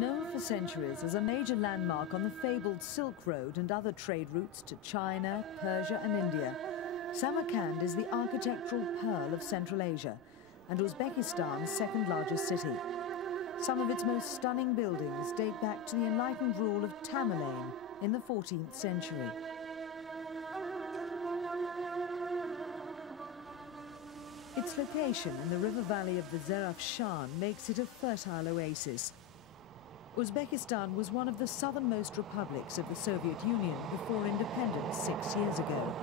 Known for centuries as a major landmark on the fabled Silk Road and other trade routes to China, Persia and India, Samarkand is the architectural pearl of Central Asia and Uzbekistan's second largest city. Some of its most stunning buildings date back to the enlightened rule of Tamerlane in the 14th century. Its location in the river valley of the Zarafshan makes it a fertile oasis. Uzbekistan was one of the southernmost republics of the Soviet Union before independence 6 years ago.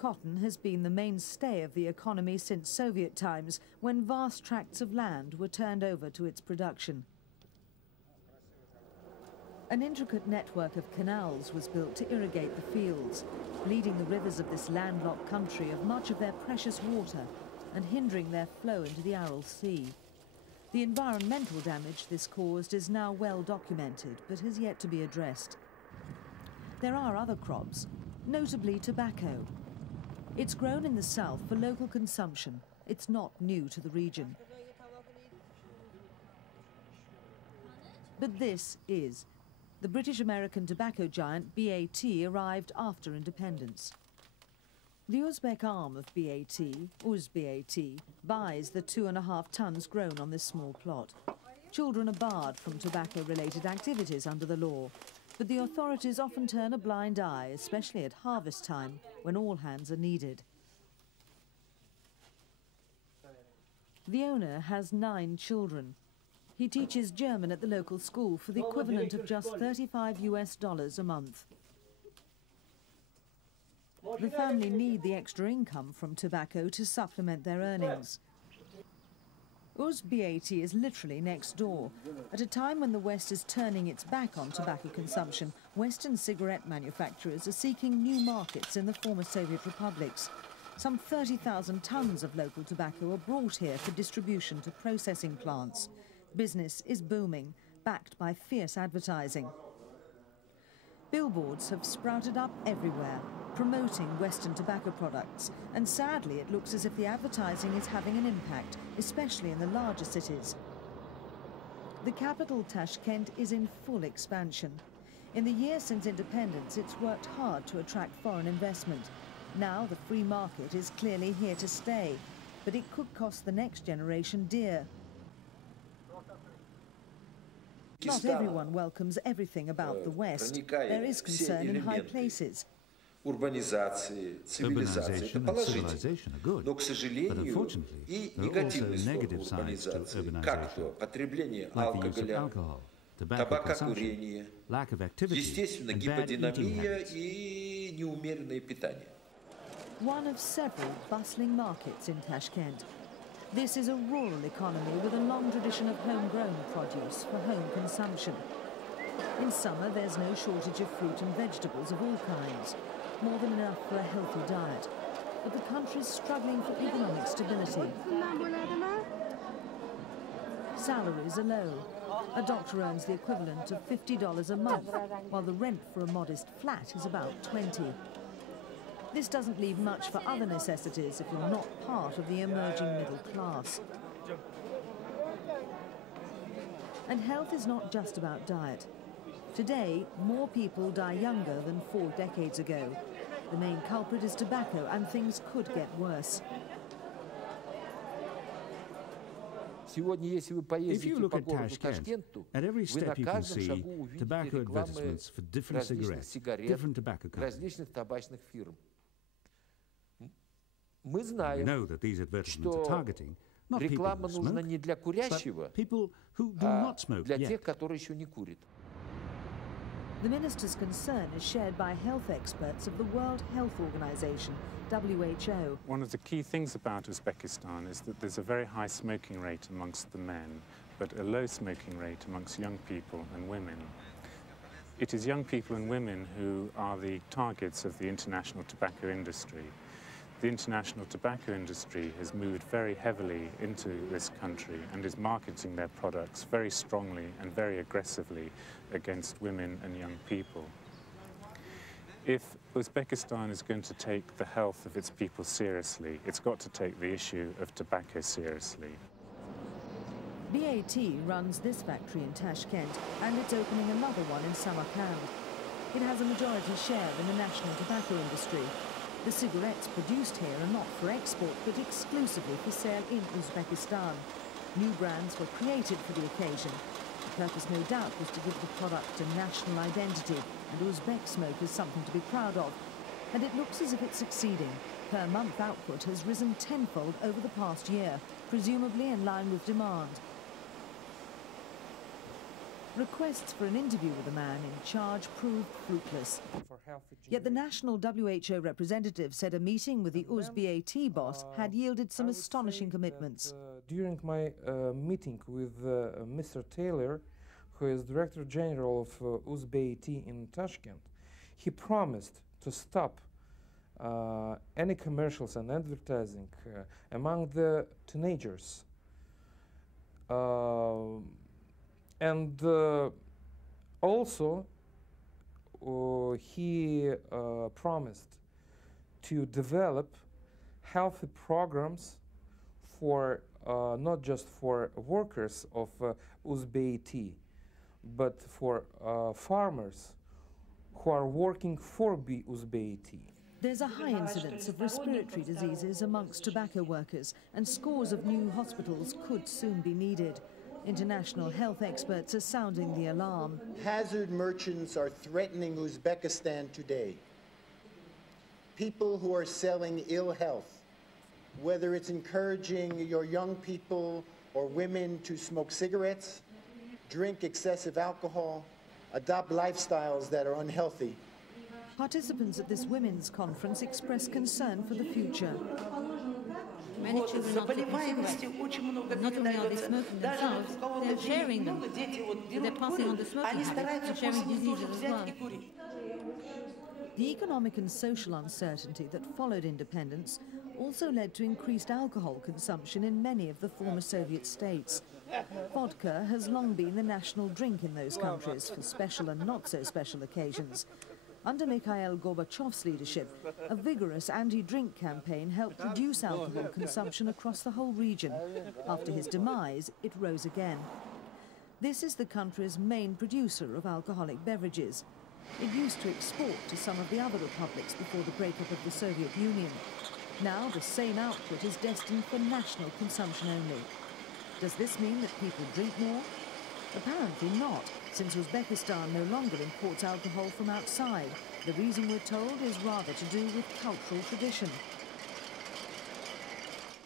Cotton has been the mainstay of the economy since Soviet times, when vast tracts of land were turned over to its production. An intricate network of canals was built to irrigate the fields, bleeding the rivers of this landlocked country of much of their precious water and hindering their flow into the Aral Sea. The environmental damage this caused is now well documented, but has yet to be addressed. There are other crops, notably tobacco. It's grown in the south for local consumption. It's not new to the region. But this is. The British-American tobacco giant BAT arrived after independence. The Uzbek arm of BAT, UzBAT, buys the 2.5 tons grown on this small plot. Children are barred from tobacco-related activities under the law, but the authorities often turn a blind eye, especially at harvest time, when all hands are needed. The owner has 9 children. He teaches German at the local school for the equivalent of just $35 a month. The family need the extra income from tobacco to supplement their earnings. UzBAT is literally next door. At a time when the West is turning its back on tobacco consumption, Western cigarette manufacturers are seeking new markets in the former Soviet republics. Some 30,000 tons of local tobacco are brought here for distribution to processing plants. Business is booming, backed by fierce advertising. Billboards have sprouted up everywhere, promoting Western tobacco products, and sadly it looks as if the advertising is having an impact, especially in the larger cities. The capital, Tashkent, is in full expansion. In the years since independence, it's worked hard to attract foreign investment. Now the free market is clearly here to stay, but it could cost the next generation dear. Not everyone welcomes everything about the West. There is concern in high places. Urbanization and civilization are good, but unfortunately, there are also negative sides to urbanization, like the use of alcohol, tobacco consumption, lack of activity, and bad eating habits. One of several bustling markets in Tashkent. This is a rural economy with a long tradition of homegrown produce for home consumption. In summer, there's no shortage of fruit and vegetables of all kinds, more than enough for a healthy diet. But the country's struggling for economic stability. Salaries are low. A doctor earns the equivalent of $50 a month, while the rent for a modest flat is about $20. This doesn't leave much for other necessities if you're not part of the emerging middle class. And health is not just about diet. Today, more people die younger than 4 decades ago. The main culprit is tobacco, and things could get worse. If you look at Tashkent, at every step you can see tobacco advertisements for different cigarettes, different tobacco companies. We know that these advertisements are targeting not people who smoke, but people who do not smoke yet. The minister's concern is shared by health experts of the World Health Organization, WHO. One of the key things about Uzbekistan is that there's a very high smoking rate amongst the men, but a low smoking rate amongst young people and women. It is young people and women who are the targets of the international tobacco industry. The international tobacco industry has moved very heavily into this country and is marketing their products very strongly and very aggressively against women and young people. If Uzbekistan is going to take the health of its people seriously, it's got to take the issue of tobacco seriously. BAT runs this factory in Tashkent, and it's opening another one in Samarkand. It has a majority share in the national tobacco industry. The cigarettes produced here are not for export, but exclusively for sale in Uzbekistan. New brands were created for the occasion. The purpose, no doubt, was to give the product a national identity, and Uzbek smoke is something to be proud of. And it looks as if it's succeeding. Per month output has risen tenfold over the past year, presumably in line with demand. Requests for an interview with the man in charge proved fruitless. Yet the national WHO representative said a meeting with the UzBAT boss had yielded some astonishing commitments. During my meeting with Mr. Taylor, who is Director General of UzBAT in Tashkent, he promised to stop any commercials and advertising among the teenagers. And also, he promised to develop healthy programs for not just for workers of UzBAT, but for farmers who are working for UzBAT. There's a high incidence of respiratory diseases amongst tobacco workers, and scores of new hospitals could soon be needed. International health experts are sounding the alarm. Hazard merchants are threatening Uzbekistan today. People who are selling ill health, whether it's encouraging your young people or women to smoke cigarettes, drink excessive alcohol, adopt lifestyles that are unhealthy. Participants at this women's conference express concern for the future. Many children are taking cigarettes. Not only are they smoking themselves, they're sharing them. So they're passing on the smoking habit and sharing diseases as well. The economic and social uncertainty that followed independence also led to increased alcohol consumption in many of the former Soviet states. Vodka has long been the national drink in those countries for special and not so special occasions. Under Mikhail Gorbachev's leadership, a vigorous anti-drink campaign helped reduce alcohol consumption across the whole region. After his demise, it rose again. This is the country's main producer of alcoholic beverages. It used to export to some of the other republics before the breakup of the Soviet Union. Now the same output is destined for national consumption only. Does this mean that people drink more? Apparently not, since Uzbekistan no longer imports alcohol from outside. The reason, we're told, is rather to do with cultural tradition.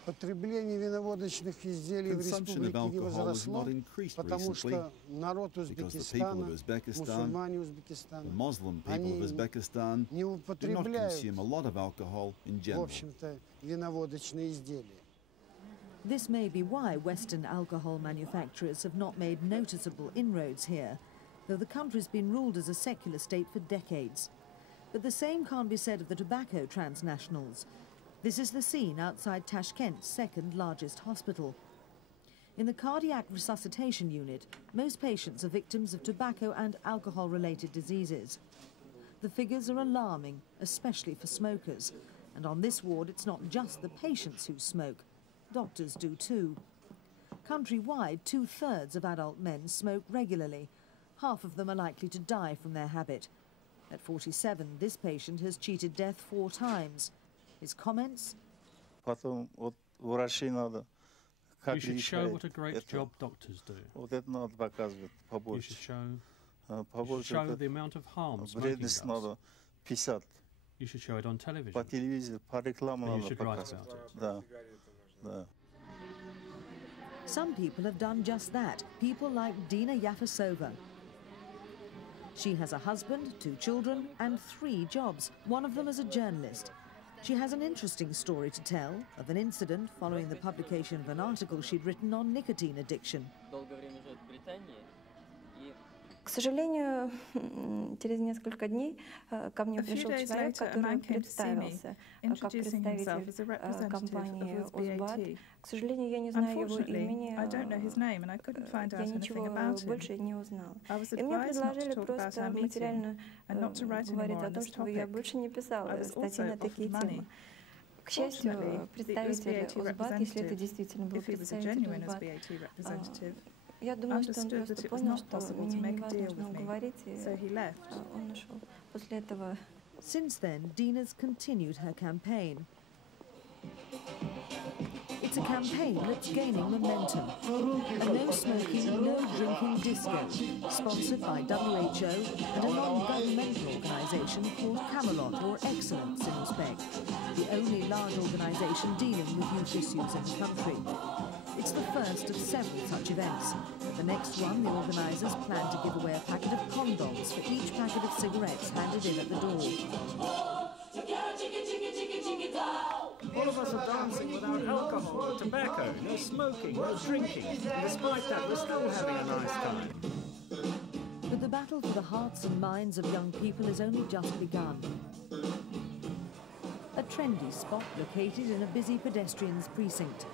Consumption of alcohol has not increased recently because the people of Uzbekistan, the Muslim people of Uzbekistan, do not consume a lot of alcohol in general. This may be why Western alcohol manufacturers have not made noticeable inroads here, though the country's been ruled as a secular state for decades. But the same can't be said of the tobacco transnationals. This is the scene outside Tashkent's second largest hospital. In the cardiac resuscitation unit, most patients are victims of tobacco and alcohol-related diseases. The figures are alarming, especially for smokers. And on this ward, it's not just the patients who smoke. Doctors do too. Countrywide, 2/3 of adult men smoke regularly. Half of them are likely to die from their habit. At 47, this patient has cheated death 4 times. His comments? You should show what a great job doctors do. You should show the amount of harm smoking does. You should show it on television. And you should write about it. Some people have done just that. People like Dina Yafasova. She has a husband, 2 children, and 3 jobs, one of them as a journalist. She has an interesting story to tell of an incident following the publication of an article she'd written on nicotine addiction. К сожалению, через несколько дней ко мне пришел человек, который представился как представитель компании Uzbek. К сожалению, я не знаю его имени, я ничего больше не узнала. И мне предложили просто материально говорить о том, чтобы я больше не писала статьи на такие темы. К счастью, представитель Узбек, если это действительно был представитель Узбек, я думаю, что он просто понял, что меня невозможно уговорить, и он ушел. После этого... Since then, Dina's continued her campaign. It's a campaign that's gaining momentum. A no-smoking, no-drinking disco, sponsored by WHO and a non-governmental organisation called Camelot, or Excellence in Uzbek, the only large organisation dealing with youth issues in the country. It's the first of several such events. At the next one, the organisers plan to give away a packet of condoms for each packet of cigarettes handed in at the door. All of us are dancing without alcohol or tobacco, no smoking, no drinking. And despite that, we're still having a nice time. But the battle for the hearts and minds of young people has only just begun. A trendy spot located in a busy pedestrians precinct.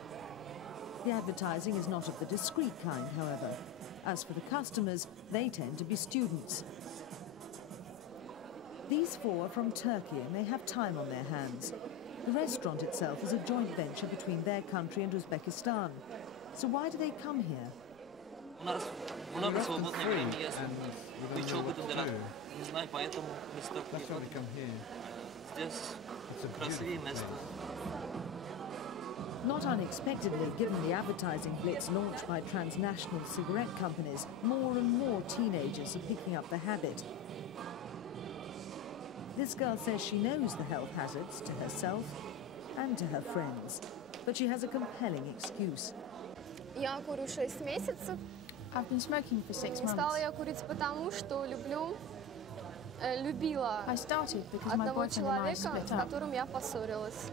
The advertising is not of the discreet kind, however. As for the customers, they tend to be students. These four are from Turkey and they have time on their hands. The restaurant itself is a joint venture between their country and Uzbekistan. So why do they come here? That's why we come here. Not unexpectedly, given the advertising blitz launched by transnational cigarette companies, more and more teenagers are picking up the habit. This girl says she knows the health hazards to herself and to her friends, but she has a compelling excuse. Я курю 6 месяцев. I've been smoking for 6 months. Стала я курить потому, что любила одного человека, с которым я поссорилась.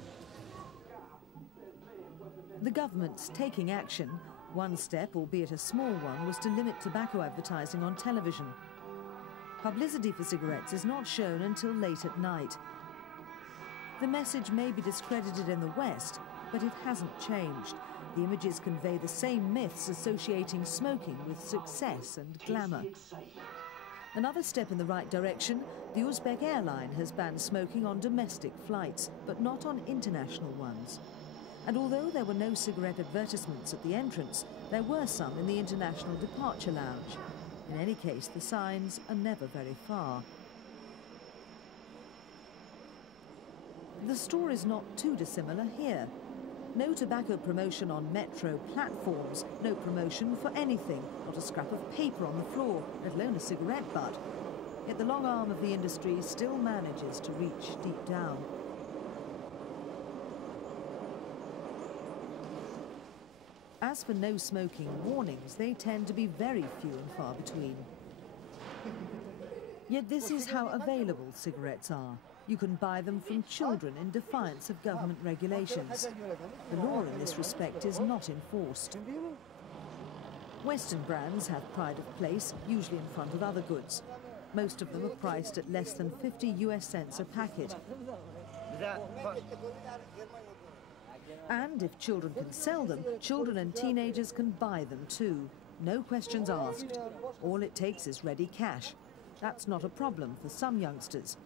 The government's taking action. One step, albeit a small one, was to limit tobacco advertising on television. Publicity for cigarettes is not shown until late at night. The message may be discredited in the West, but it hasn't changed. The images convey the same myths associating smoking with success and glamour. Another step in the right direction, the Uzbek airline has banned smoking on domestic flights, but not on international ones. And although there were no cigarette advertisements at the entrance, there were some in the international departure lounge. In any case, the signs are never very far. The story is not too dissimilar here. No tobacco promotion on metro platforms, no promotion for anything, not a scrap of paper on the floor, let alone a cigarette butt. Yet the long arm of the industry still manages to reach deep down. As for no smoking warnings, they tend to be very few and far between. Yet this is how available cigarettes are. You can buy them from children in defiance of government regulations. The law in this respect is not enforced. Western brands have pride of place, usually in front of other goods. Most of them are priced at less than 50 US cents a packet. And if children can sell them, children and teenagers can buy them too. No questions asked. All it takes is ready cash. That's not a problem for some youngsters.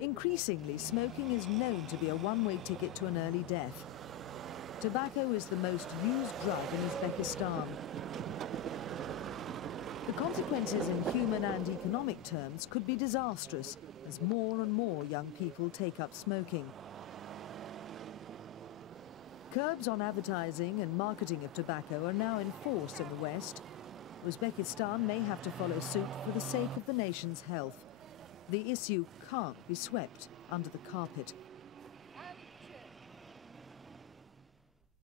Increasingly, smoking is known to be a one-way ticket to an early death. Tobacco is the most used drug in Uzbekistan. The consequences in human and economic terms could be disastrous as more and more young people take up smoking. Curbs on advertising and marketing of tobacco are now in force in the West. Uzbekistan may have to follow suit for the sake of the nation's health. The issue can't be swept under the carpet.